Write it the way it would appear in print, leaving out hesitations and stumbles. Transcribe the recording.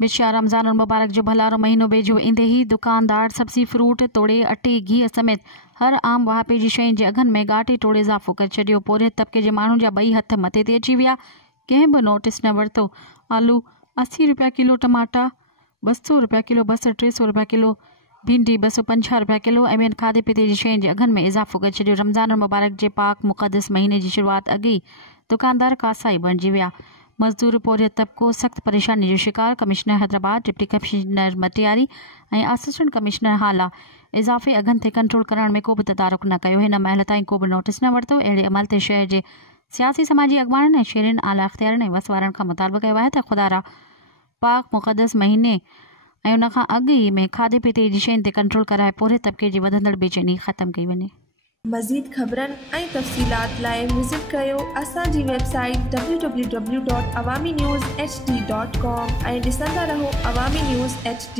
बिछिया रमज़ान मुबारक जो भलारो महीनो वेझो ईंदे ही दुकानदार सब्जी फ्रूट तोड़े अटे घी समेत हर आम वाहपे जी शयुनि जे अघनि में ॻाटे टोड़े इज़ाफ़ो करे छॾियो। पोरे तबिके जे माण्हुनि जा ॿई हथ मथे ते अची विया। कंहिं बि नोटिस न वरितो। आलू 80 रुपया किलो, टमाटा 200 रुपया किलो, बसर 300 रुपया किलो, भिंडी 250 रुपया किलो ऐं ॿियनि खाधे पीते जी शयुनि जे अघनि में इज़ाफ़ो करे छॾियो। रमज़ान मुबारक जे पाक मुक़दस महीने जी शुरूआति अॻे ई दुकानदार कासाई बणिजी विया। मज़दूर पोरियो तबिको सख़्त परेशानी जो शिकार। Commissioner Hyderabad, deputy commissioner Matiari ऐं असिस्टेंट कमिश्नर हाला इज़ाफ़े अघनि ते कंट्रोल करण में को बि तदारुक न कयो। हिन महिल ताईं को बि नोटिस न वरितो। अहिड़े अमल ते शहर जे सियासी समाजी अॻवाननि ऐं शेरिन आला अख़्तियारनि ऐं वसवारनि खां मुतालबो कयो आहे त खुदारा पाक मुक़दस महीने ऐं उन खां अॻु ई में खाधे पीते जी शयुनि ते कंट्रोल कराए पोरे तबिके जी वधंदड़ बेचैनी ख़तमु कई वञे। मज़ीद ख़बरनि ऐं तफ़सीलात लाइ विज़िट कयो असांजी वेबसाइट www.awamiNewsHD.com ऐं ॾिसंदा रहो अवामी न्यूज़ HD।